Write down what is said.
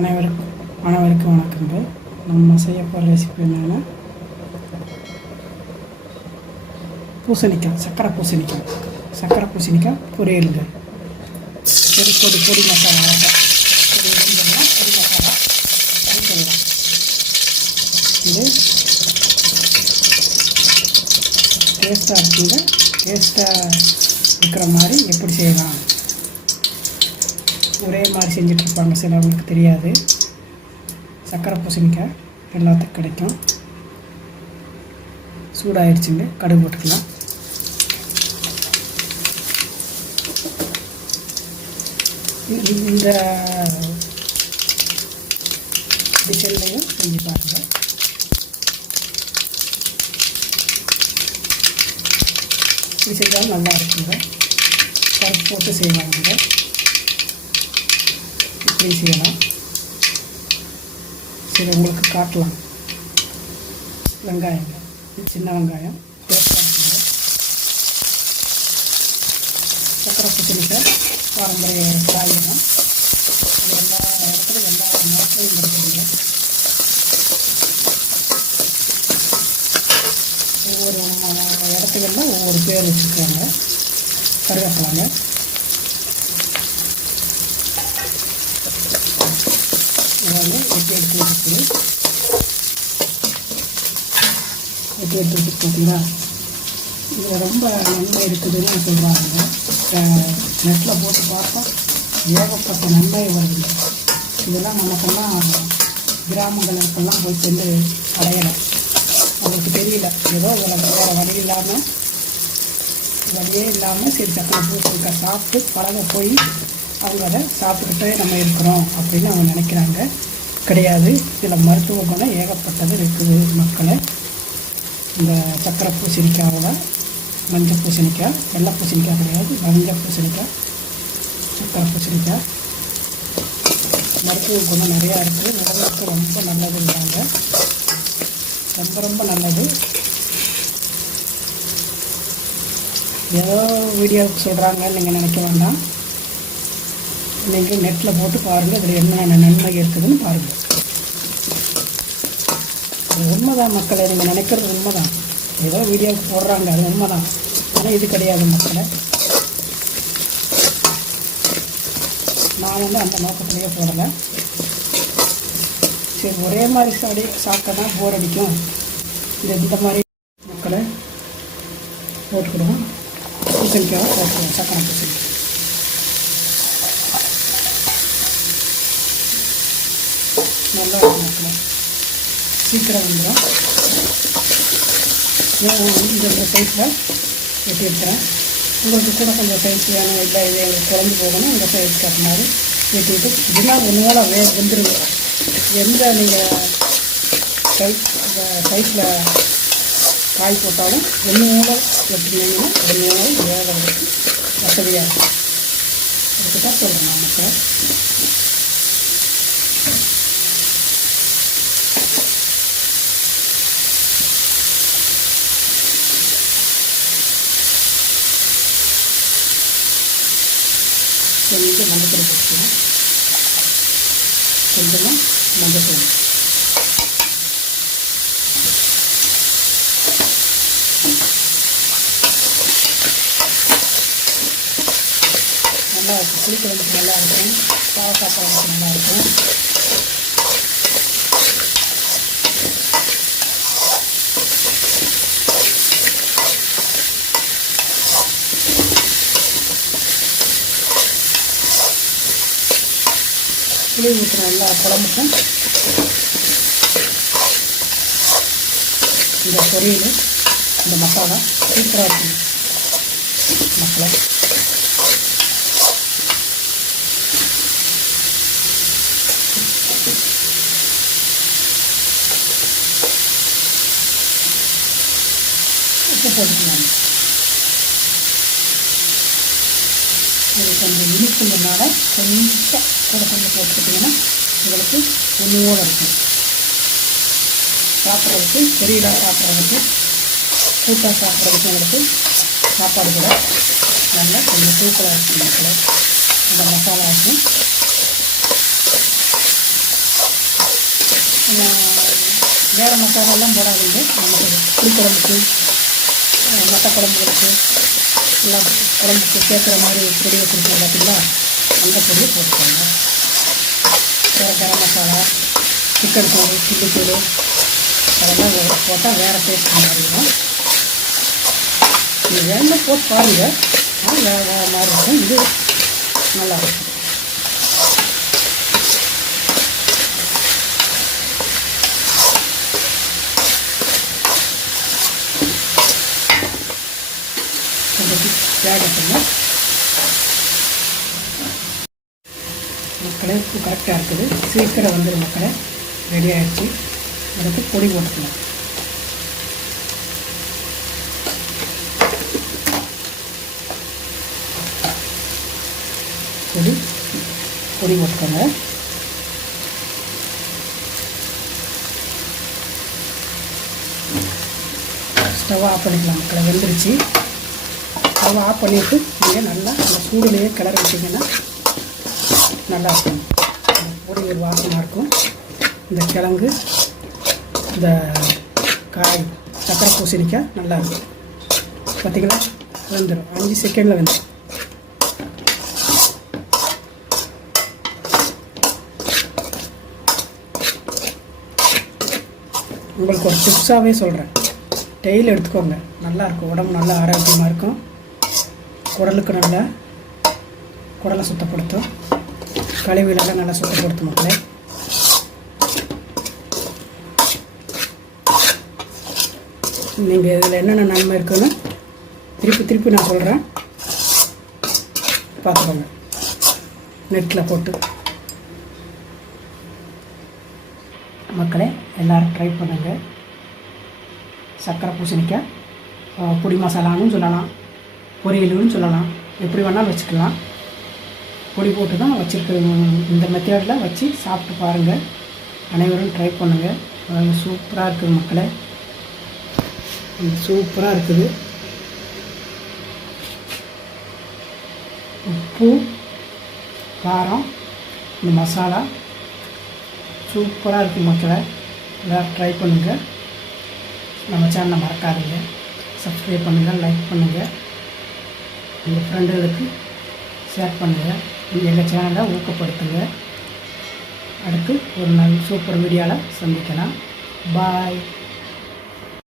அனைவருக்கும் வணக்கங்க. நம்ம செய்ய போகிற ரெசிபி என்னென்னா பூசணிக்காய், சக்கரை பூசணிக்காய் பொரியலுங்க. பொடி மசாலா பொடி மசாலா செய்யலாம். இது டேஸ்ட்டாக இருக்குங்க. டேஸ்ட்டாக இருக்கிற மாதிரி எப்படி செய்யலாம், ஒரே மாதிரி செஞ்சிட்ருப்பாங்க, சிலவங்களுக்கு தெரியாது. சக்கரை பூசணிக்காய் எல்லாத்துக்கும் கிடைக்கும். சூடாகிடுச்சுங்க, கடுகு போட்டுக்கலாம். இந்த டிஷன்லையும் செஞ்சு பாருங்கள். இது செஞ்சாலும் நல்லா இருக்குங்க. பருப்பு போட்டு செய்வாங்க, இப்படி செய்யலாம். சரி, உங்களுக்கு காட்டலாம். வெங்காயங்க, சின்ன வெங்காயம் டேஸ்ட்டாக இருக்குங்க. சக்கரை பூசணிக்காய் பாரம்பரிய காய் தான். அது எல்லா இடத்துலையும் எல்லா நாட்டையும் கிடைக்குங்க. ஒவ்வொரு இடத்துக்கெல்லாம் ஒவ்வொரு பேர் வச்சுருக்காங்க. கருவேப்பிலாங்க, அதாவது எடுத்து பார்த்தீங்களா. இதில் ரொம்ப நன்மை இருக்குதுன்னு சொல்கிறாங்க. நெட்டில் போட்டு பார்த்தா ஏகப்பட்ட நன்மை வருது. இதெல்லாம் நமக்கெல்லாம் கிராமங்களுக்கெல்லாம் போய் சென்று அடையலை, அவங்களுக்கு தெரியல. ஏதோ வேறு வழியே இல்லாமல் சரி சக்கரை பூசணிக்காய் சாப்பிட்டு பழக போய் அவங்க அதை சாப்பிட்டுக்கிட்டே நம்ம இருக்கிறோம் அப்படின்னு அவங்க நினைக்கிறாங்க. கிடையாது, இதில் மருத்துவ குணம் ஏகப்பட்டது இருக்குது மக்களை. இந்த சக்கரை பூசணிக்காவில் மஞ்சள் பூசணிக்காய், வெள்ளை பூசணிக்காய் கிடையாது, மஞ்சள் பூசணிக்காய், சக்கரை பூசணிக்காய் மருத்துவ குணம் நிறையா இருக்குது. உடலுக்கு ரொம்ப நல்லதுங்கிறாங்க, ரொம்ப நல்லது. ஏதோ வீடியோவுக்கு சொல்கிறாங்கன்னு நீங்கள் நினைக்க வேண்டாம். நீங்கள் நெட்டில் போட்டு பாருங்கள், இதில் என்னென்ன நன்மை இருக்குதுன்னு பாருங்கள். அது உண்மைதான் மக்களை, நீங்கள் நினைக்கிறது உண்மைதான். ஏதோ வீடியோவுக்கு போடுறாங்க, அது உண்மைதான். ஆனால் இது கிடையாது மக்களை. நான் அந்த நோக்கத்திலேயே போடலை. சரி, ஒரே மாதிரி சாப்பிட்டா போர் அடிக்கும். இந்த மாதிரி மக்களை போட்டுக்கிடுவோம். பூசணிக்காவை போட்டுருவோம், சக்கரை பூசணிக்காய். நல்லா இருக்கும் மக்களை, சீக்கிரம் வந்துடும். இந்த சைஸில் வெட்டி எடுக்கிறேன். உங்களுக்கு கூட கொஞ்சம் சைஸ் வேணும், இல்லை இது எங்களுக்கு குறைஞ்சி போகணும், இந்த சைஸ்க்கு அது மாதிரி வெட்டிவிட்டு இதெல்லாம் ஒன்றோட வெந்துருங்க. எந்த நீங்கள் சைஸில் காய் போட்டாலும் ஒன்றோட வெட்டினீங்கன்னா ஒன்றோட வேகிறதுக்கு வசதியாக இருக்கும். அதுக்கு தான் சொல்கிறேன் நான் மக்கள். கொஞ்சம் மஞ்சள் போட்டுக்கலாம், கொஞ்சமாக மஞ்சள் தூள், நல்லா இருக்கும். புளிக்குழம்புக்கு நல்லா இருக்கும், பாவக்காய் குழம்புக்கு நல்லா இருக்கும். புளி ஊற்றுற எல்லா குழம்புக்கும் இந்த பொரியல், இந்த மசாலா சூப்பராக இருக்கும் மக்களை. உப்பு போட்டுக்கலாம். இது கொஞ்சம் இனிப்புனால கொஞ்சம் கூட கொஞ்சம் போட்டுக்கிட்டிங்கன்னா உங்களுக்கு ஒன்றுவோடு இருக்கும். சாப்பிட்றதுக்கு பெரியதாக சாப்பிட்றதுக்கு கூட்டாக சாப்பிட்றதுக்கு உங்களுக்கு சாப்பாடு கூட நல்லா கொஞ்சம் தூக்கலாக இருக்கும் மக்களை. இந்த மசாலாவுக்கும் வேறு மசாலாலாம் போடாதீங்க. நமக்கு புளிக்குழம்புக்கு மற்ற குழம்புகளுக்கு எல்லாம் குழம்புக்கு சேர்க்குற மாதிரி பொடி வச்சுருக்கோம் பார்த்தீங்களா, அந்த பொடியை போட்டுக்கோங்க. வேறு கரம் மசாலா, சிக்கன் தூள், சில்லி தூள் அதெல்லாம் போட்டால் வேறு டேஸ்ட் மாறிடும். இது வேணும்னா போட்டு பாருங்கள், வேறு மாதிரி இருக்கும். இது நல்லாயிருக்கும். வேகட்டுங்க மக்களே. உப்பு கரெக்டாக இருக்குது, சீக்கிரம் வந்துடும் மக்களே. ரெடி ஆகிடுச்சு. அதுக்கு பொடி போட்டுக்கலாம். பொடி போட்டுக்கோங்க. ஸ்டவ் ஆஃப் பண்ணிக்கலாம் மக்களை. வெந்துருச்சு. ஸ்டவ் ஆஃப் பண்ணிவிட்டு நீங்கள் நல்லா அந்த சூடுலேயே கிளறி வச்சிங்கன்னா நல்லாயிருக்கும். பொடி ஒரு வாசமாக இருக்கும். இந்த கிழங்கு, இந்த காய், சக்கரை பூசணிக்காய் நல்லாயிருக்கும். பார்த்திங்களா, வெந்துடும். 5 செகண்டில் வெந்துடும். உங்களுக்கு ஒரு டிப்ஸாகவே சொல்கிறேன், டெய்லி எடுத்துக்கோங்க. நல்லாயிருக்கும். உடம்பு நல்லா ஆரோக்கியமாக இருக்கும். குடலுக்கு நல்லா குடலை சுத்தப்படுத்தும். கழிவுகளெல்லாம் நல்லா சுத்தப்படுத்தும் மக்களே. நீங்கள் இதில் என்னென்ன நன்மை இருக்குன்னு திருப்பி நான் சொல்கிறேன், பார்த்துக்கோங்க நெட்டில் போட்டு. மக்களே எல்லோரும் ட்ரை பண்ணுங்கள். சக்கரை பூசணிக்காய் பொடி மசாலான்னு சொல்லலாம், பொரியலுன்னு சொல்லலாம், எப்படி வேணாலும் வச்சுக்கலாம். பொடி போட்டு தான் வச்சுருக்க. இந்த மெத்தடில் வச்சு சாப்பிட்டு பாருங்கள். அனைவரும் ட்ரை பண்ணுங்கள். சூப்பராக இருக்குது மக்களே, சூப்பராக இருக்குது. உப்பு, காரம், இந்த மசாலா சூப்பராக இருக்குது மக்களே. எல்லோரும் ட்ரை பண்ணுங்கள். நம்ம சேனலை மறக்காதீங்க. சப்ஸ்கிரைப் பண்ணுங்கள், லைக் பண்ணுங்கள், உங்கள் ஃப்ரெண்டுகளுக்கு ஷேர் பண்ணுங்கள். எங்கள் சேனலை ஊக்கப்படுத்துங்க. அடுத்து ஒரு நல்ல சூப்பர் வீடியோவில் சந்திக்கலாம். பாய்.